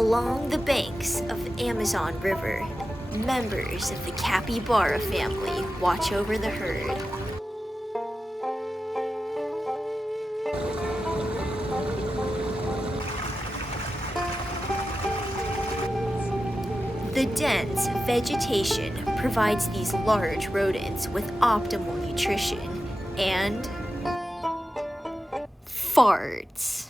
Along the banks of the Amazon River, members of the Capybara family watch over the herd. The dense vegetation provides these large rodents with optimal nutrition and farts.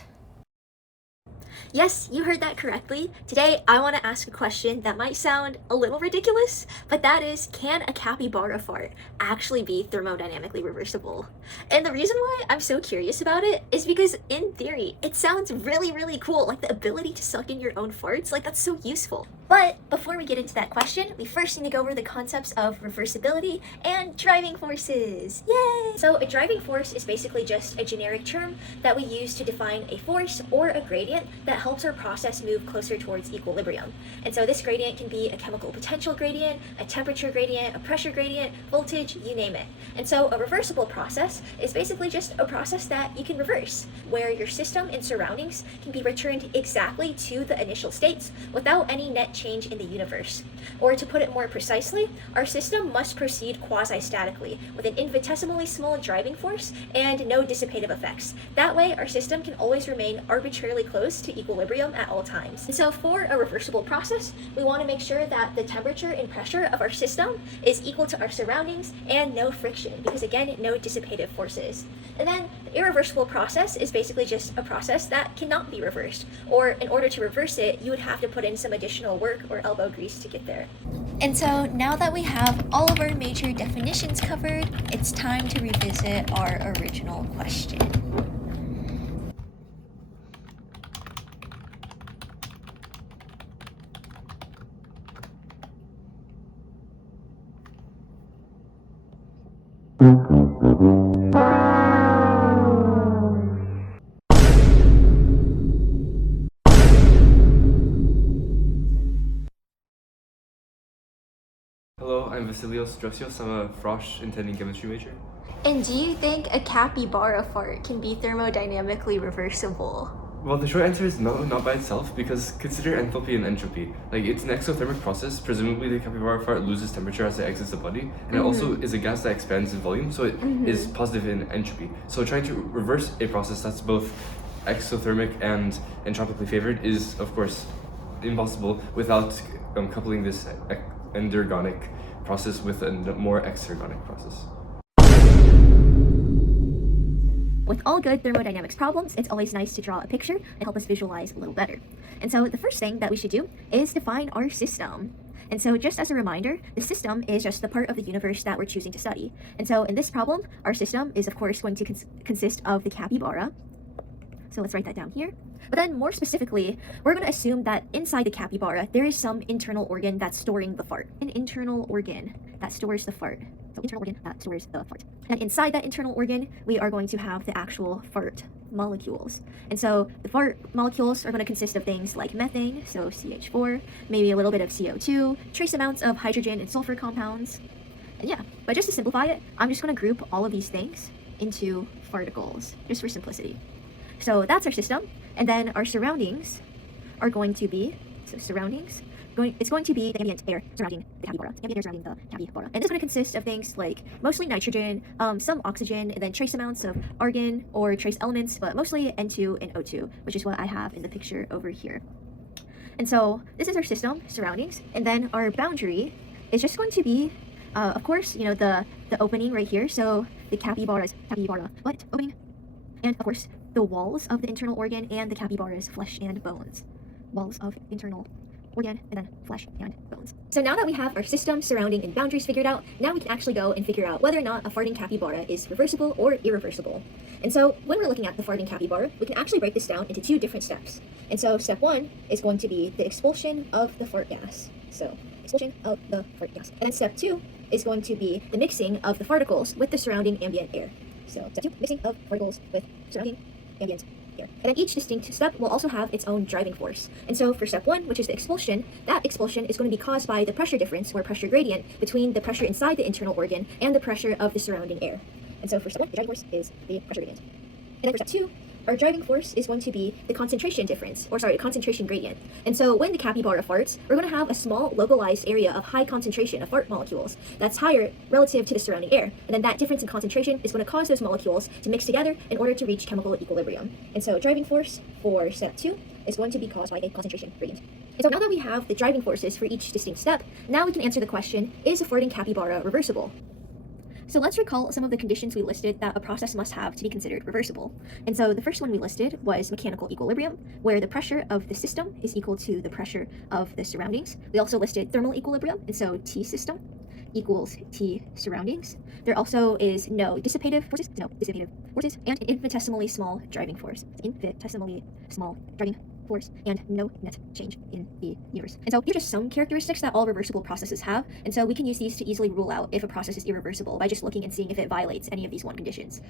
Yes, you heard that correctly. Today, I want to ask a question that might sound a little ridiculous, but that is, can a capybara fart actually be thermodynamically reversible? And the reason why I'm so curious about it is because, in theory, it sounds really, really cool. Like, the ability to suck in your own farts, like, that's so useful. But before we get into that question, we first need to go over the concepts of reversibility and driving forces. Yay! So a driving force is basically just a generic term that we use to define a force or a gradient that helps our process move closer towards equilibrium. And so this gradient can be a chemical potential gradient, a temperature gradient, a pressure gradient, voltage, you name it. And so a reversible process is basically just a process that you can reverse, where your system and surroundings can be returned exactly to the initial states without any net change in the universe. Or to put it more precisely, our system must proceed quasi-statically with an infinitesimally small driving force and no dissipative effects. That way, our system can always remain arbitrarily close to equilibrium at all times. And so for a reversible process, we want to make sure that the temperature and pressure of our system is equal to our surroundings and no friction, because again, no dissipative forces. And then the irreversible process is basically just a process that cannot be reversed, or in order to reverse it, you would have to put in some additional work or elbow grease to get there. And so now that we have all of our major definitions covered, it's time to revisit our original question. Hello, I'm Vasilios Drosios. I'm a Frosh intending chemistry major. And do you think a capybara fart can be thermodynamically reversible? Well, the short answer is no, not by itself, because consider enthalpy and entropy. Like, it's an exothermic process. Presumably, the capybara fart loses temperature as it exits the body, and it also is a gas that expands in volume, so it is positive in entropy. So trying to reverse a process that's both exothermic and entropically favored is, of course, impossible without coupling this endergonic process with a more exergonic process. With all good thermodynamics problems, it's always nice to draw a picture and help us visualize a little better. And so the first thing that we should do is define our system. And so just as a reminder, the system is just the part of the universe that we're choosing to study. And so in this problem, our system is of course going to consist of the capybara. So let's write that down here. But then more specifically, we're going to assume that inside the capybara, there is some internal organ that's storing the fart. An internal organ that stores the fart. So internal organ that stores the fart. And inside that internal organ, we are going to have the actual fart molecules. And so the fart molecules are going to consist of things like methane, so CH4, maybe a little bit of CO2, trace amounts of hydrogen and sulfur compounds. And yeah, but just to simplify it, I'm just going to group all of these things into farticles, just for simplicity. So that's our system, and then our surroundings are going to be, it's going to be the ambient air surrounding the capybara, And this is going to consist of things like mostly nitrogen, some oxygen, and then trace amounts of argon or trace elements, but mostly N2 and O2, which is what I have in the picture over here. And so this is our system, surroundings, and then our boundary is just going to be, of course, you know, the opening right here, so the capybara, opening, and of course, the walls of the internal organ and the capybara's flesh and bones. Walls of internal organ and then flesh and bones. So now that we have our system, surrounding, and boundaries figured out, now we can actually go and figure out whether or not a farting capybara is reversible or irreversible. And so when we're looking at the farting capybara, we can actually break this down into two different steps. And so step one is going to be the expulsion of the fart gas. So expulsion of the fart gas. And then step two is going to be the mixing of the farticles with the surrounding ambient air. So step two, mixing of particles with surrounding ambient air. And then each distinct step will also have its own driving force. And so for step one, which is the expulsion, that expulsion is going to be caused by the pressure difference or pressure gradient between the pressure inside the internal organ and the pressure of the surrounding air. And so for step one, the driving force is the pressure gradient. And then for step two, our driving force is going to be the concentration difference, or sorry, concentration gradient. And so when the capybara farts, we're going to have a small localized area of high concentration of fart molecules that's higher relative to the surrounding air. And then that difference in concentration is going to cause those molecules to mix together in order to reach chemical equilibrium. And so driving force for step 2 is going to be caused by a concentration gradient. And so now that we have the driving forces for each distinct step, now we can answer the question, is a farting capybara reversible? So let's recall some of the conditions we listed that a process must have to be considered reversible. And so the first one we listed was mechanical equilibrium, where the pressure of the system is equal to the pressure of the surroundings. We also listed thermal equilibrium, and so T system equals T surroundings. There also is no dissipative forces, and an infinitesimally small driving force. And no net change in the universe. And so these are just some characteristics that all reversible processes have, and so we can use these to easily rule out if a process is irreversible by just looking and seeing if it violates any of these one conditions.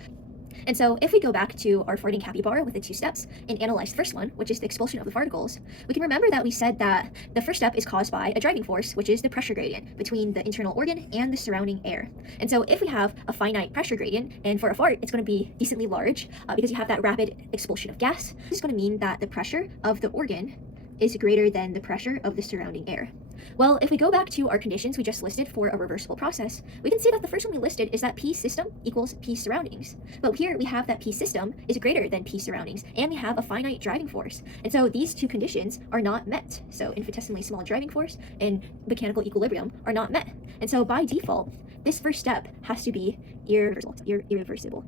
And so if we go back to our farting capybara with the 2 steps and analyze the first one, which is the expulsion of the particles, we can remember that we said that the first step is caused by a driving force, which is the pressure gradient between the internal organ and the surrounding air. And so if we have a finite pressure gradient, and for a fart, it's going to be decently large because you have that rapid expulsion of gas, this is going to mean that the pressure of the organ is greater than the pressure of the surrounding air. Well, if we go back to our conditions we just listed for a reversible process, we can see that the first one we listed is that P system equals P surroundings. But here we have that P system is greater than P surroundings, and we have a finite driving force. And so these two conditions are not met. So infinitesimally small driving force and mechanical equilibrium are not met. And so by default, this first step has to be irreversible.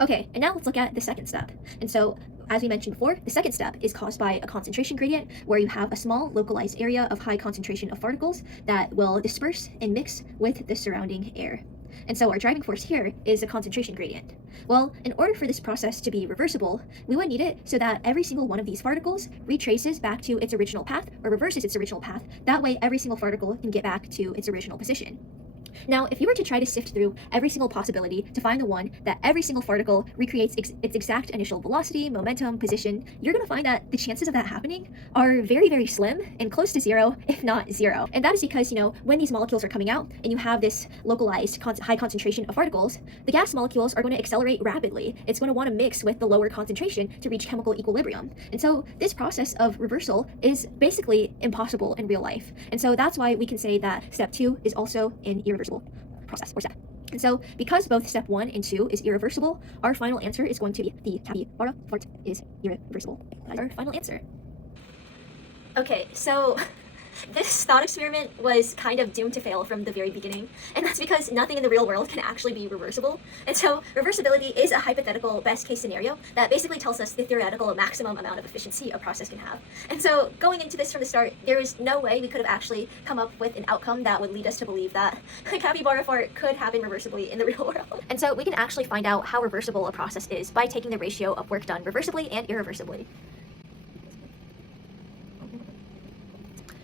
Okay, and now let's look at the second step. And so, as we mentioned before, the second step is caused by a concentration gradient where you have a small localized area of high concentration of particles that will disperse and mix with the surrounding air. And so our driving force here is a concentration gradient. Well, in order for this process to be reversible, we would need it so that every single one of these particles retraces back to its original path or reverses its original path. That way, every single particle can get back to its original position. Now, if you were to try to sift through every single possibility to find the one that every single particle recreates its exact initial velocity, momentum, position, you're going to find that the chances of that happening are very, very slim and close to 0, if not 0. And that is because, when these molecules are coming out and you have this localized high concentration of particles, the gas molecules are going to accelerate rapidly. It's going to want to mix with the lower concentration to reach chemical equilibrium. And so this process of reversal is basically impossible in real life. And so that's why we can say that step 2 is also an irreversible process or step. And so because both step 1 and 2 is irreversible, our final answer is going to be the capybara fart is irreversible. That's our final answer. Okay, so this thought experiment was kind of doomed to fail from the very beginning, and that's because nothing in the real world can actually be reversible. And so reversibility is a hypothetical best case scenario that basically tells us the theoretical maximum amount of efficiency a process can have. And so going into this from the start, there is no way we could have actually come up with an outcome that would lead us to believe that a capybara fart could happen reversibly in the real world. And so we can actually find out how reversible a process is by taking the ratio of work done reversibly and irreversibly.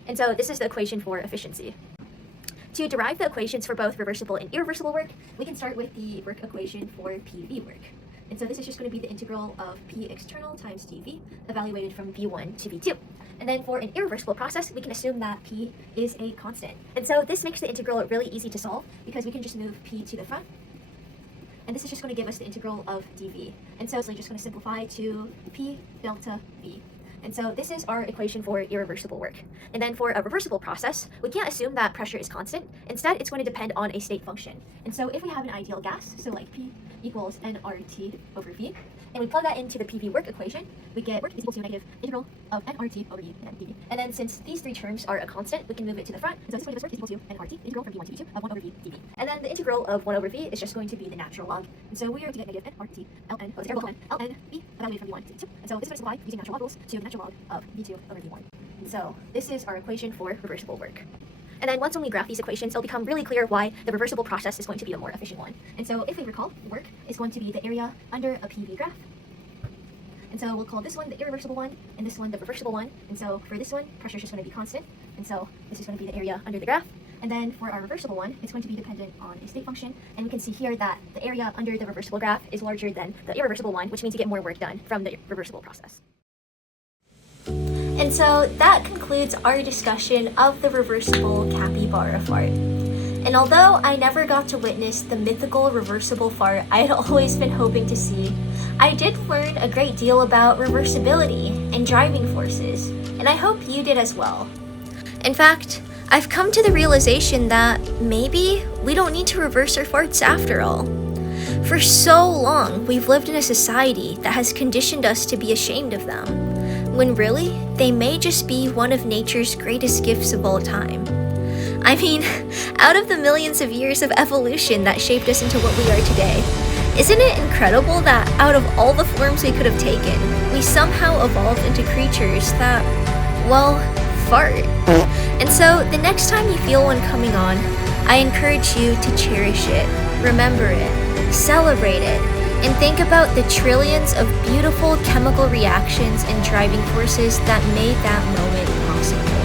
And so this is the equation for efficiency. To derive the equations for both reversible and irreversible work, we can start with the work equation for PV work. And so this is just going to be the integral of P external times dV, evaluated from V1 to V2. And then for an irreversible process, we can assume that P is a constant. And so this makes the integral really easy to solve because we can just move P to the front. And this is just going to give us the integral of dV. And so it's just going to simplify to P delta V. And so this is our equation for irreversible work. And then for a reversible process, we can't assume that pressure is constant. Instead, it's going to depend on a state function. And so if we have an ideal gas, so like P equals nRT over V, and we plug that into the PV work equation, we get work is equal to negative integral of nRT over V and dV. And then since these three terms are a constant, we can move it to the front. And so this is going to give us work is equal to nRT, integral from V1 to V2 of 1 over V dV. And then the integral of 1 over V is just going to be the natural log. And so we are going to get negative nRT ln, oh, it's integral of ln V evaluated from V1 to V2. And so this is going to simplify using natural log rules to the natural log of V2 over V1. And so this is our equation for reversible work. And then once when we graph these equations, it'll become really clear why the reversible process is going to be a more efficient one. And so if we recall, work is going to be the area under a PV graph. And so we'll call this one the irreversible one, and this one the reversible one. And so for this one, pressure is just going to be constant. And so this is going to be the area under the graph. And then for our reversible one, it's going to be dependent on a state function. And we can see here that the area under the reversible graph is larger than the irreversible one, which means you get more work done from the reversible process. And so that concludes our discussion of the reversible capybara fart. And although I never got to witness the mythical reversible fart I had always been hoping to see, I did learn a great deal about reversibility and driving forces, and I hope you did as well. In fact, I've come to the realization that maybe we don't need to reverse our farts after all. For so long, we've lived in a society that has conditioned us to be ashamed of them, when really, they may just be one of nature's greatest gifts of all time. I mean, out of the millions of years of evolution that shaped us into what we are today, isn't it incredible that out of all the forms we could have taken, we somehow evolved into creatures that, well, fart? And so, the next time you feel one coming on, I encourage you to cherish it, remember it, celebrate it, and think about the trillions of beautiful chemical reactions and driving forces that made that moment possible.